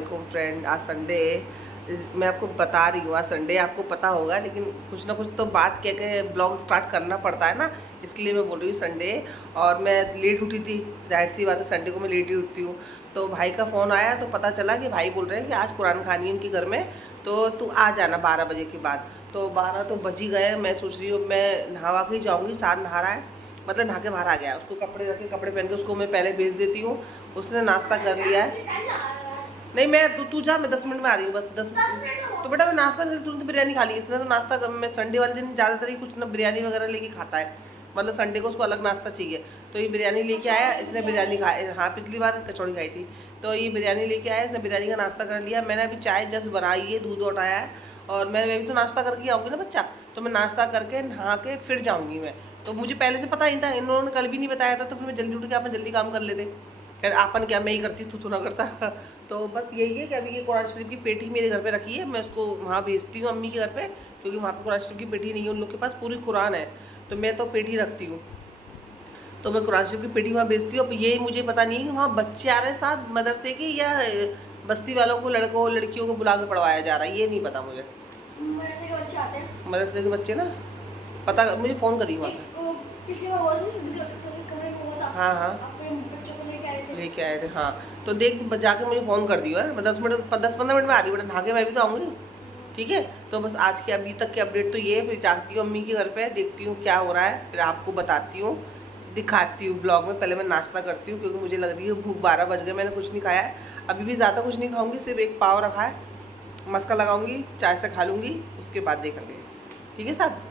वालेकुम फ्रेंड। आज संडे मैं आपको बता रही हूँ, आज संडे आपको पता होगा, लेकिन कुछ ना कुछ तो बात कह के ब्लॉग स्टार्ट करना पड़ता है ना, इसलिए मैं बोल रही हूँ संडे। और मैं लेट उठी थी, जाहिर सी बात है संडे को मैं लेट ही उठती हूँ। तो भाई का फ़ोन आया तो पता चला कि भाई बोल रहे हैं कि आज कुरान खानी है उनके घर में, तो तू आ जाना 12 बजे के बाद। तो 12 तो बज ही गए। मैं सोच रही हूँ मैं नहावा के जाऊँगी, साथ नहा रहा है, मतलब नहा के बाहर आ गया, उसको कपड़े रखे, कपड़े पहन के उसको मैं पहले भेज देती हूँ। उसने नाश्ता कर लिया है। नहीं मैं तू जा, मैं 10 मिनट में आ रही हूँ, बस 10 मिनट। तो बेटा मैं नाश्ता कर, तुरंत बिरयानी खा ली इसने। तो नाश्ता कर, मैं संडे वाले दिन ज़्यादातर ही कुछ ना बिरयानी वगैरह लेके खाता है, मतलब संडे को उसको अलग नाश्ता चाहिए। तो ये बिरयानी लेके आया, इसने बिरयानी खाया। हाँ पिछली बार कचौड़ी खाई थी, तो ये बिरयानी लेके आया, इसने बिरयानी का नाश्ता कर लिया। मैंने अभी चाय जस्ट बनाई है, दूध उठाया है, और मैं भी तो नाश्ता करके आऊँगी ना बच्चा, तो मैं नाश्ता करके नहा के फिर जाऊँगी मैं। तो मुझे पहले से पता ही था, इन्होंने कल भी नहीं बताया था, तो फिर मैं जल्दी उठ के आपने जल्दी काम कर लेते। खैर आपन क्या, मैं ही करती, तू ना करता। तो बस यही है कि अभी ये कुरान शरीफ की पेटी मेरे घर पे रखी है, मैं उसको वहाँ भेजती हूँ अम्मी के घर पे, क्योंकि वहाँ पे कुरान शरीफ की पेटी नहीं है, उन लोग के पास पूरी कुरान है, तो मैं तो पेटी रखती हूँ। तो मैं कुरान शरीफ की पेटी वहाँ भेजती हूँ। अब ये मुझे पता नहीं है कि वहाँ बच्चे आ रहे हैं साथ मदरसे के, या बस्ती वालों को, लड़कों लड़कियों को बुला के पढ़वाया जा रहा है, ये नहीं पता मुझे। मदरसे के बच्चे ना, पता मुझे फ़ोन करी वहाँ से। हाँ हाँ लेके आए थे, हाँ। तो देख जाके मुझे फ़ोन कर दियो है, मैं 10-15 मिनट में आ रही हूँ बेटा, नहा के मैं भी तो आऊँगी, ठीक है। तो बस आज के अभी तक की अपडेट तो ये है, फिर जाती हूँ अम्मी के घर पे, देखती हूँ क्या हो रहा है, फिर आपको बताती हूँ, दिखाती हूँ ब्लॉग में। पहले मैं नाश्ता करती हूँ, क्योंकि मुझे लग रही है भूख, 12 बज गए, मैंने कुछ नहीं खाया है। अभी भी ज़्यादा कुछ नहीं खाऊँगी, सिर्फ एक पाव रखा है, मस्का लगाऊँगी, चाय से खा लूँगी, उसके बाद देखेंगे, ठीक है साहब।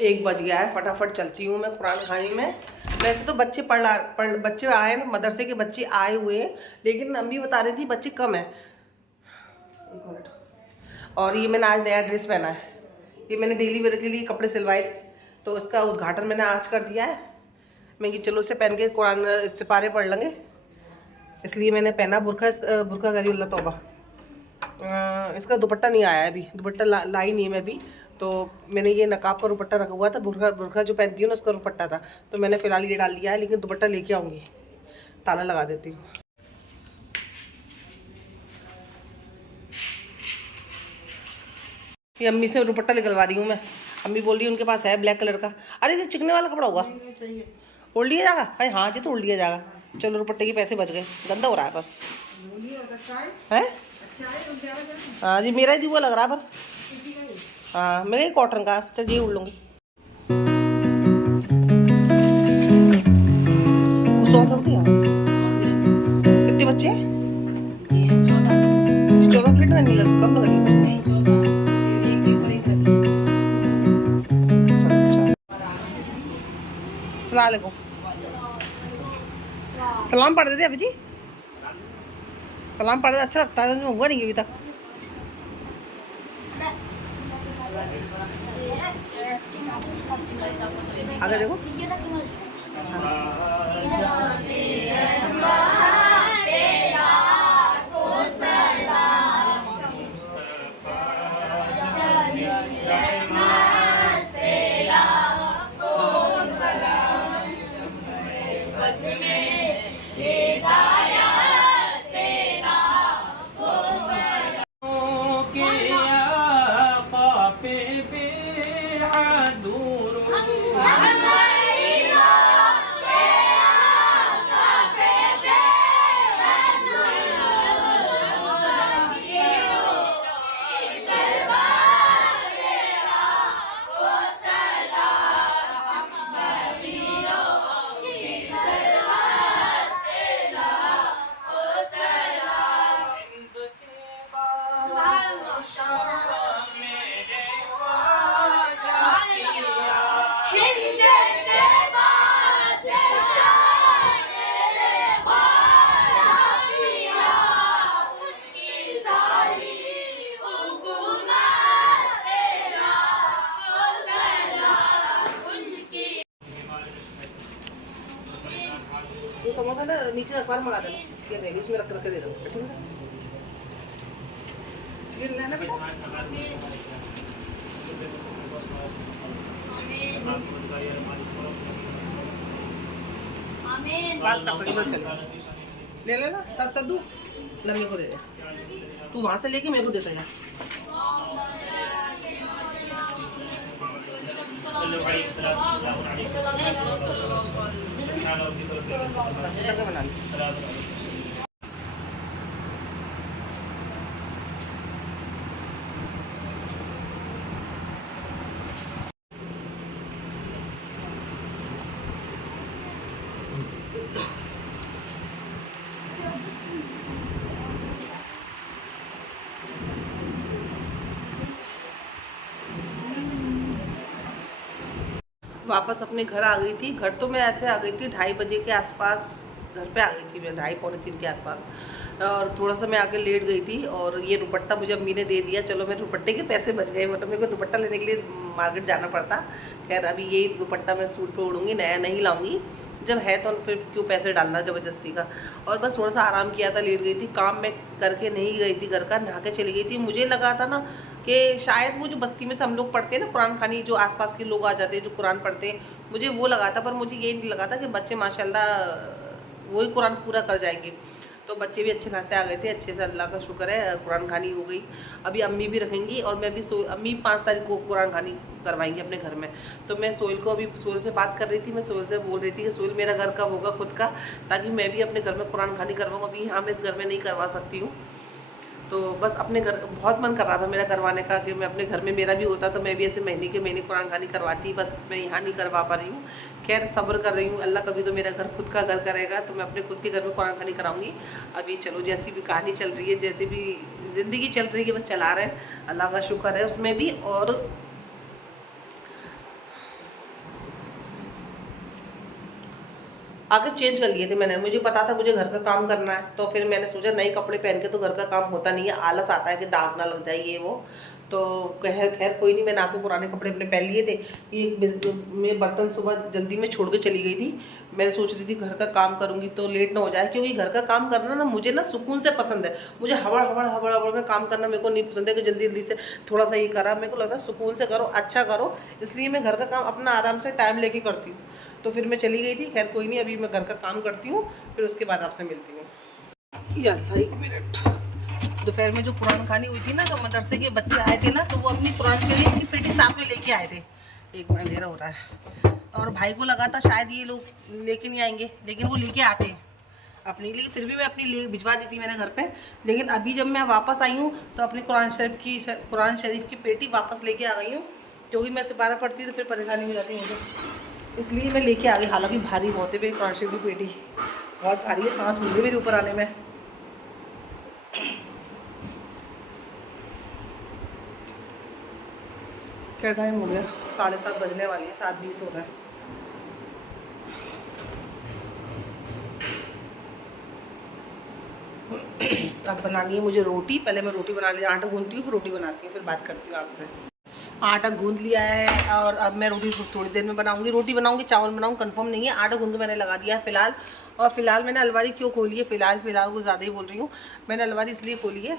1 बज गया है, फटाफट चलती हूँ मैं कुरान खानी में। वैसे तो बच्चे बच्चे आए हैं, मदरसे के बच्चे आए हुए हैं, लेकिन अम्मी बता रही थी बच्चे कम हैं। 1 मिनट। और ये मैंने आज नया ड्रेस पहना है, ये मैंने डेली वेयर के लिए कपड़े सिलवाए थे, तो इसका उद्घाटन मैंने आज कर दिया है। मैं कि चलो इसे पहन के कुरान सिपारे पढ़ लेंगे, इसलिए मैंने पहना बुरखा। बुरखा करी अल्लाह तौबा। इसका दुपट्टा नहीं आया है अभी, दुपट्टा लाई नहीं है मैं अभी। तो मैंने ये नकाब का दुपट्टा रखा हुआ था, बुरखा जो पहनती हूँ ना उसका दुपट्टा था, तो मैंने फ़िलहाल ये डाल लिया है, लेकिन दुपट्टा लेके आऊँगी, ताला लगा देती हूँ। ये अम्मी से दुपट्टा निकलवा रही हूँ मैं, अम्मी बोल रही है उनके पास है ब्लैक कलर का। अरे ये चिकने वाला कपड़ा हुआ, उड़ लिया जाएगा। अरे हाँ जी, तो उड़ लिया जाएगा। चलो दुपट्टे के पैसे बच गए, गंदा हो रहा है पर है। हाँ जी, मेरा ही जुआ लग रहा है पर, हाँ मैं ही कॉटन का, चल ये उड़ लूँगी। सो सकती है। कितने बच्चे हैं? 14 प्लेट में नहीं लग, कम लग रही है। सलाम अलैकुम। सलाम पढ़ देते अभी जी, सलाम पढ़ दे, अच्छा लगता है, हुआ नहीं अभी तक। आगे देखो। जो समोसा ना नीचे अखबार मंगा देना, ये दे इसमें रख के दे दो, ठीक है। ये लेना बेटा। आमीन। पास करते चलो। ले लेना, साथ साथ दूँ ना, मेरे को दे दे, तू वहाँ से लेके मेरे को देता यार। बना ली। वापस अपने घर आ गई थी। घर तो मैं ऐसे आ गई थी 2:30 बजे के आसपास, घर पे आ गई थी मैं 2:30 पौने 3 के आसपास। और थोड़ा सा मैं आके लेट गई थी। और ये दुपट्टा मुझे अम्मी ने दे दिया, चलो मेरे दुपट्टे के पैसे बच गए, मतलब मेरे को दुपट्टा लेने के लिए मार्केट जाना पड़ता। खैर अभी यही दुपट्टा मैं सूट पे उड़ूंगी, नया नहीं लाऊंगी, जब है तो फिर क्यों पैसे डालना ज़बरदस्ती का। और बस थोड़ा सा आराम किया था, लेट गई थी। काम मैं करके नहीं गई थी घर का, नहा के चली गई थी। मुझे लगा था ना कि शायद वो जो बस्ती में से हम लोग पढ़ते हैं ना कुरान खानी, जो आसपास के लोग आ जाते हैं जो कुरान पढ़ते हैं, मुझे वो लगा था। पर मुझे ये नहीं लगा था कि बच्चे माशाल्लाह वही कुरान पूरा कर जाएंगे। तो बच्चे भी अच्छे खासे आ गए थे, अच्छे से, अल्लाह का शुक्र है कुरान खानी हो गई। अभी अम्मी भी रखेंगी और मैं भी अम्मी 5 तारीख को कुरान खानी करवाएंगे अपने घर में। तो मैं सोहेल को, अभी सोहेल से बात कर रही थी, मैं सोहेल से बोल रही थी कि सोहेल मेरा घर कब होगा खुद का, ताकि मैं भी अपने घर में कुरान खानी करवाऊँ। अभी यहाँ मैं इस घर में नहीं करवा सकती हूँ। तो बस अपने घर, बहुत मन कर रहा था मेरा करवाने का कि मैं अपने घर में, मेरा भी होता तो मैं भी ऐसे महीने के महीने कुरान खानी करवाती, बस मैं यहाँ नहीं करवा पा रही हूँ। खैर सब्र कर रही हूँ, अल्लाह कभी तो मेरा घर खुद का घर करेगा तो मैं अपने खुद के घर में कुरान खानी कराऊंगी। अभी चलो जैसी भी कहानी चल रही है, जैसी भी ज़िंदगी चल रही है, बस चला रहे हैं, अल्लाह का शुक्र है उसमें भी। और आगे चेंज कर लिए थे मैंने, मुझे पता था मुझे घर का काम करना है, तो फिर मैंने सोचा नए कपड़े पहन के तो घर का काम होता नहीं है, आलस आता है कि दाग ना लग जाए ये वो। तो खैर कोई नहीं, मैंने आके पुराने कपड़े अपने पहन लिए थे। ये मैं बर्तन सुबह जल्दी में छोड़ के चली गई थी। मैं सोच रही थी घर का काम करूंगी तो लेट ना हो जाए, क्योंकि घर का काम करना ना मुझे ना सुकून से पसंद है। मुझे हवड़ हवड़ हवड़ हवड़ में काम करना मेरे को नहीं पसंद है कि जल्दी जल्दी से थोड़ा सा ये करा। मेरे को लगता है सुकून से करो, अच्छा करो, इसलिए मैं घर का काम अपना आराम से टाइम लेके करती हूँ। तो फिर मैं चली गई थी। खैर कोई नहीं, अभी मैं घर का काम करती हूँ, फिर उसके बाद आपसे मिलती हूँ। यार 1 मिनट। दोपहर में जो कुरान खानी हुई थी ना, तो मदरसे के बच्चे आए थे ना, तो वो अपनी कुरान शरीफ की पेटी साथ में लेके आए थे। एक मिनट, अंधेरा हो रहा है। और भाई को लगा था शायद ये लोग लेके नहीं आएंगे, लेकिन वो लेके आते हैं अपनी लिए। फिर भी मैं अपनी ले भिजवा दी थी मैंने घर पे। लेकिन अभी जब मैं वापस आई हूँ तो अपनी कुरान शरीफ की पेटी वापस लेके आ गई हूँ, क्योंकि मैं सिपारा पढ़ती हूँ तो फिर परेशानी हो जाती है मुझे, इसलिए मैं लेके आ गई। हालांकि भारी बहुत है मेरी कुरान शरीफ की पेटी, बहुत भारी है, सांस भूल गई मेरे ऊपर आने में। क्या टाइम हो गया? 7:30 बजने वाली है, 7:20 हो रहा है। अब बनानी है मुझे रोटी। पहले मैं रोटी बना ली, आटा गूंथती हूँ, फिर रोटी बनाती हूँ, फिर बात करती हूँ आपसे। आटा गूंथ लिया है और अब मैं रोटी थोड़ी देर में बनाऊंगी। रोटी बनाऊंगी, चावल बनाऊंगी, कंफर्म नहीं है। आटा गूंथ के मैंने लगा दिया है फिलहाल। और फिलहाल मैंने अलमारी क्यों खोली है, फिलहाल को ज़्यादा ही बोल रही हूँ। मैंने अलमारी इसलिए खोली है,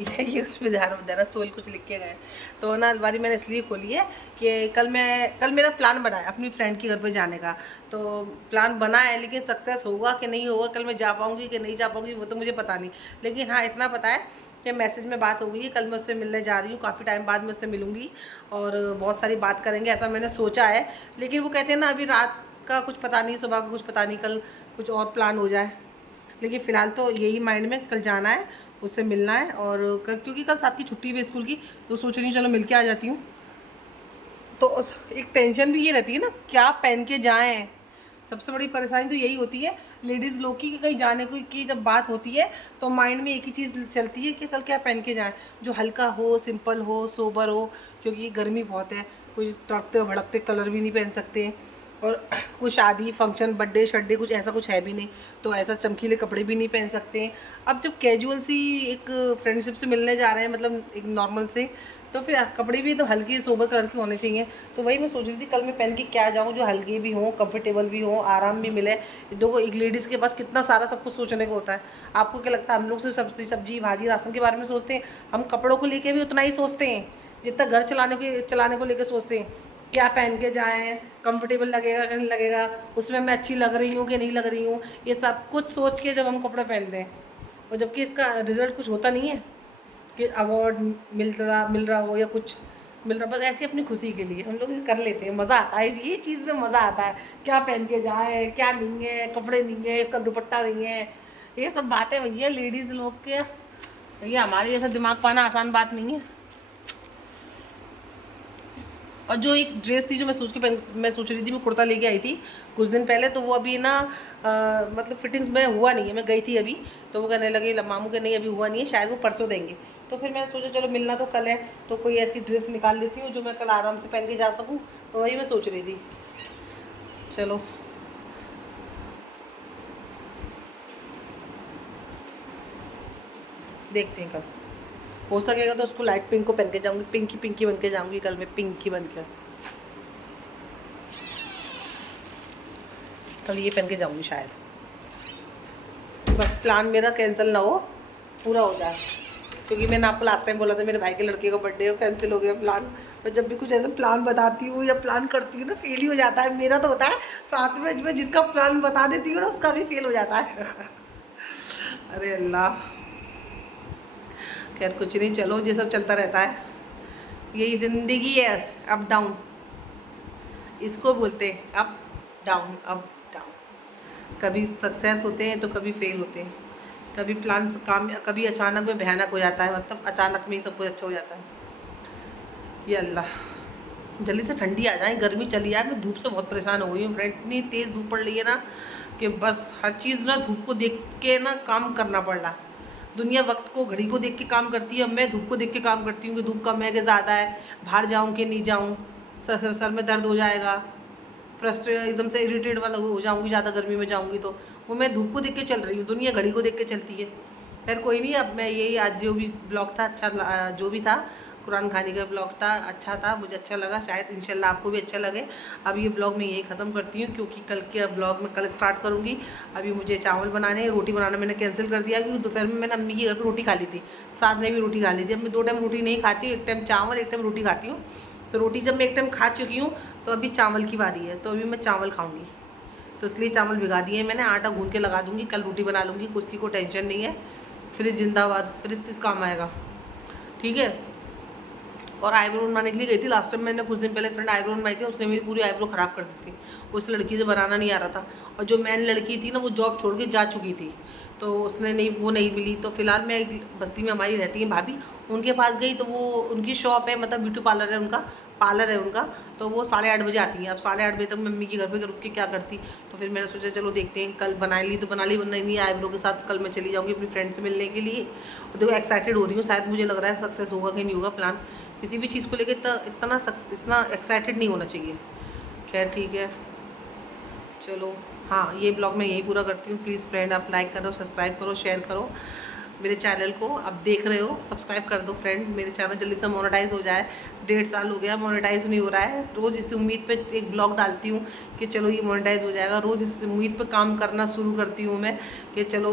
ये कुछ भी ध्यान सोल कुछ लिख के गए, तो ना अलमारी मैंने इसलिए खोली है कि कल मेरा प्लान बना है अपनी फ्रेंड के घर पे जाने का। तो प्लान बना है, लेकिन सक्सेस होगा कि नहीं होगा, कल मैं जा पाऊँगी कि नहीं जा पाऊँगी, वो तो मुझे पता नहीं। लेकिन हाँ इतना पता है कि मैसेज में बात हो गई है, कल मैं उससे मिलने जा रही हूँ, काफ़ी टाइम बाद मैं उससे मिलूँगी और बहुत सारी बात करेंगे, ऐसा मैंने सोचा है। लेकिन वो कहते हैं ना अभी रात का कुछ पता नहीं, सुबह का कुछ पता नहीं, कल कुछ और प्लान हो जाए। लेकिन फ़िलहाल तो यही माइंड में कल जाना है, उससे मिलना है। और क्योंकि कल 7 की छुट्टी भी स्कूल की, तो सोच रही हूँ चलो मिल के आ जाती हूँ। तो एक टेंशन भी ये रहती है ना, क्या पहन के जाएं। सबसे बड़ी परेशानी तो यही होती है लेडीज़ लोग की, कि कहीं जाने की जब बात होती है तो माइंड में एक ही चीज़ चलती है कि कल क्या पहन के जाएं, जो हल्का हो, सिंपल हो, सोबर हो, क्योंकि गर्मी बहुत है। कोई तड़कते भड़कते कलर भी नहीं पहन सकते, और कोई शादी फंक्शन बर्थडे शड्डे कुछ ऐसा कुछ है भी नहीं, तो ऐसा चमकीले कपड़े भी नहीं पहन सकते। अब जब कैजुअल सी एक फ्रेंडशिप से मिलने जा रहे हैं, मतलब एक नॉर्मल से, तो फिर कपड़े भी तो हल्के सोबर कलर के होने चाहिए। तो वही मैं सोच रही थी कल मैं पहन के क्या जाऊँ जो हल्के भी हों, कंफर्टेबल भी हों, आराम भी मिले। देखो एक लेडीज़ के पास कितना सारा सब कुछ सोचने को होता है। आपको क्या लगता है हम लोग सिर्फ सब्जी भाजी राशन के बारे में सोचते हैं? हम कपड़ों को लेके भी उतना ही सोचते हैं जितना घर चलाने को लेकर सोचते हैं। क्या पहन के जाएं, कंफर्टेबल लगेगा कि नहीं लगेगा, उसमें मैं अच्छी लग रही हूँ कि नहीं लग रही हूँ, ये सब कुछ सोच के जब हम कपड़े पहनते हैं। और जबकि इसका रिजल्ट कुछ होता नहीं है कि अवार्ड मिल रहा हो या कुछ मिल रहा, बस ऐसी अपनी खुशी के लिए हम लोग कर लेते हैं, मज़ा आता है, ये चीज़ में मज़ा आता है। क्या पहन के जाए, क्या नहीं है, कपड़े नहीं है, इसका दुपट्टा नहीं है, ये सब बातें भैया लेडीज़ लोग के, ये हमारे जैसा दिमाग पाना आसान बात नहीं है। और जो एक ड्रेस थी जो मैं सोच रही थी, मैं कुर्ता लेके आई थी कुछ दिन पहले, तो वो अभी ना मतलब फिटिंग्स में हुआ नहीं है। मैं गई थी अभी, तो वो कहने लगे मामू के नहीं अभी हुआ नहीं है, शायद वो परसों देंगे। तो फिर मैंने सोचा चलो मिलना तो कल है, तो कोई ऐसी ड्रेस निकाल लेती हूँ जो मैं कल आराम से पहन के जा सकूँ। तो वही मैं सोच रही थी। चलो देखते हैं कल हो सकेगा तो उसको लाइट पिंक को पहन के जाऊँगी, पिंकी पिंकी बन के जाऊँगी कल मैं, पिंकी बन के कल ये पहन के जाऊँगी शायद। बस प्लान मेरा कैंसिल ना हो, पूरा हो जाए, क्योंकि मैंने आपको लास्ट टाइम बोला था मेरे भाई के लड़के का बर्थडे हो, कैंसिल हो गया प्लान। मैं जब भी कुछ ऐसा प्लान बताती हूँ या प्लान करती हूँ ना, फेल ही हो जाता है। मेरा तो होता है, साथ में मैं जिसका प्लान बता देती हूँ ना उसका भी फेल हो जाता है। अरे अल्लाह, खैर कुछ नहीं, चलो ये सब चलता रहता है, यही ज़िंदगी है, अप डाउन इसको बोलते हैं, अप डाउन अप डाउन। कभी सक्सेस होते हैं तो कभी फेल होते हैं, कभी प्लान काम, कभी अचानक में भयानक हो जाता है, मतलब अचानक में ही सब कुछ अच्छा हो जाता है। ये अल्लाह, जल्दी से ठंडी आ जाए, गर्मी चली यार, मैं धूप से बहुत परेशान हो गई हूँ फ्रेंड, इतनी तेज़ धूप पड़ रही है ना कि बस हर चीज़ ना धूप को देख के ना काम करना पड़ रहा है। दुनिया वक्त को, घड़ी को देख के काम करती है, मैं धूप को देख के काम करती हूँ कि धूप कम है कि ज़्यादा है, बाहर जाऊँ कि नहीं जाऊँ, सर में दर्द हो जाएगा, फ्रस्ट्रेट एकदम से इरिटेट वाला हो जाऊँगी ज़्यादा गर्मी में जाऊँगी तो। वो मैं धूप को देख के चल रही हूँ, दुनिया घड़ी को देख के चलती है। खैर कोई नहीं, अब मैं यही आज जो भी ब्लॉग था अच्छा, जो भी था कुरान खानी का ब्लॉग था अच्छा था, मुझे अच्छा लगा, शायद इंशाल्लाह आपको भी अच्छा लगे। अब ये ब्लॉग मैं यही ख़त्म करती हूँ, क्योंकि कल के ब्लॉग में कल स्टार्ट करूँगी। अभी मुझे चावल बनाने, रोटी बनाना मैंने कैंसिल कर दिया, क्योंकि दोपहर में मैंने अम्मी के घर पर रोटी खा ली थी, साथ में भी रोटी खा ली थी। अब मैं 2 टाइम रोटी नहीं खाती हूँ, एक टाइम चावल एक टाइम रोटी खाती हूँ। तो रोटी जब मैं एक टाइम खा चुकी हूँ तो अभी चावल की बारी है, तो अभी मैं चावल खाऊँगी, तो इसलिए चावल भिगा दिए मैंने, आटा गूंद के लगा दूँगी, कल रोटी बना लूँगी, कुछ की कोई टेंशन नहीं है। फ्रिज जिंदाबाद, फ्रिज किस काम आएगा, ठीक है। और आईब्रो बनवाने के लिए गई थी लास्ट टाइम, मैंने कुछ दिन पहले फ्रेंड आईब्रो बनवाई थी, उसने मेरी पूरी आईब्रो ख़राब कर दी थी, उस लड़की से बनाना नहीं आ रहा था। और जो मेन लड़की थी ना वो जॉब छोड़ के जा चुकी थी, तो उसने नहीं, वो नहीं मिली। तो फिलहाल मैं एक बस्ती में हमारी रहती है भाभी, उनके पास गई, तो वो उनकी शॉप है, मतलब ब्यूटी पार्लर है उनका, पार्लर है उनका। तो वो 8:30 बजे आती हैं, अब 8:30 बजे तक मम्मी के घर पे रुक के क्या करती। तो फिर मैंने सोचा चलो देखते हैं, कल बना ली तो बना ली, वरना नहीं आईब्रो के साथ कल मैं चली जाऊँगी अपनी फ्रेंड से मिलने के लिए। और देखो एक्साइटेड हो रही हूँ, शायद मुझे लग रहा है सक्सेस होगा कि नहीं होगा प्लान। किसी भी चीज़ को लेकर इतना एक्साइटेड नहीं होना चाहिए। खैर ठीक है, चलो हाँ, ये ब्लॉग मैं यही पूरा करती हूँ। प्लीज़ फ्रेंड आप लाइक करो, सब्सक्राइब करो, शेयर करो मेरे चैनल को। आप देख रहे हो, सब्सक्राइब कर दो फ्रेंड, मेरे चैनल जल्दी से मोनेटाइज हो जाए। 1.5 साल हो गया मोनेटाइज नहीं हो रहा है। रोज़ इस उम्मीद पे एक ब्लॉग डालती हूँ कि चलो ये मोनेटाइज हो जाएगा, रोज़ इस उम्मीद पे काम करना शुरू करती हूँ मैं कि चलो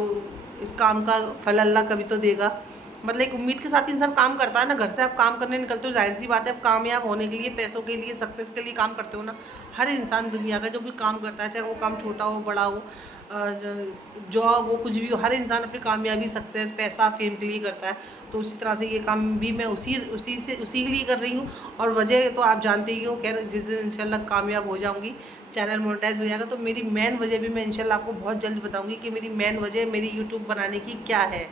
इस काम का फल अल्लाह कभी तो देगा। मतलब एक उम्मीद के साथ इंसान काम करता है ना, घर से आप काम करने निकलते हो, जाहिर सी बात है आप कामयाब होने के लिए, पैसों के लिए, सक्सेस के लिए काम करते हो ना। हर इंसान दुनिया का जो भी काम करता है, चाहे वो काम छोटा हो बड़ा हो, जॉब हो, कुछ भी हो, हर इंसान अपनी कामयाबी, सक्सेस, पैसा, फेम के लिए करता है। तो उसी तरह से ये काम भी मैं उसी के लिए कर रही हूँ। और वजह तो आप जानते ही हो, खैर जिस दिन इंशाल्लाह कामयाब हो जाऊँगी, चैनल मोनेटाइज हो जाएगा, तो मेरी मेन वजह भी मैं इंशाल्लाह आपको बहुत जल्द बताऊँगी कि मेरी मेन वजह मेरी यूट्यूब बनाने की क्या है।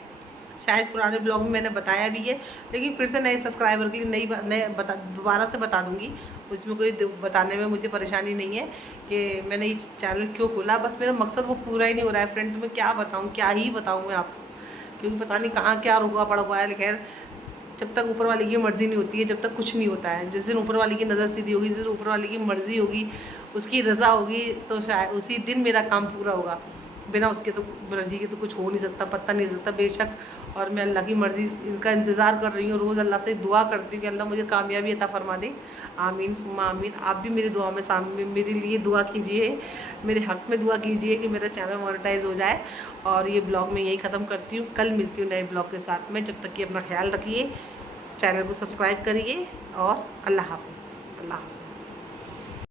शायद पुराने ब्लॉग में मैंने बताया भी है, लेकिन फिर से नए सब्सक्राइबर के लिए दोबारा से बता दूंगी। उसमें कोई बताने में मुझे परेशानी नहीं है कि मैंने ये चैनल क्यों खोला, बस मेरा मकसद वो पूरा ही नहीं हो रहा है फ्रेंड। तो मैं क्या बताऊँ, क्या ही बताऊँ मैं आपको, क्योंकि पता नहीं कहाँ क्या रुका पड़ा हुआ है। खैर जब तक ऊपर वाले की मर्ज़ी नहीं होती है, जब तक कुछ नहीं होता है। जिस दिन ऊपर वाले की नज़र सीधी होगी, जिस दिन ऊपर वाले की मर्ज़ी होगी, उसकी रज़ा होगी, तो शायद उसी दिन मेरा काम पूरा होगा। बिना उसके तो मर्ज़ी के तो कुछ हो नहीं सकता, पता नहीं सकता बेशक। और मैं अल्लाह की मर्ज़ी इनका इंतज़ार कर रही हूँ, रोज़ अल्लाह से दुआ करती हूँ कि अल्लाह मुझे कामयाबी अता फरमा दे। आमीन सुम्मा आमीन। आप भी मेरी दुआ में मेरे लिए दुआ कीजिए, मेरे हक़ में दुआ कीजिए कि मेरा चैनल मोनेटाइज हो जाए। और ये ब्लॉग मैं यही ख़त्म करती हूँ, कल मिलती हूँ नए ब्लॉग के साथ में। जब तक कि अपना ख्याल रखिए, चैनल को सब्सक्राइब करिए और अल्लाह हाफ़िज़। अल्लाह हाफ़िज़।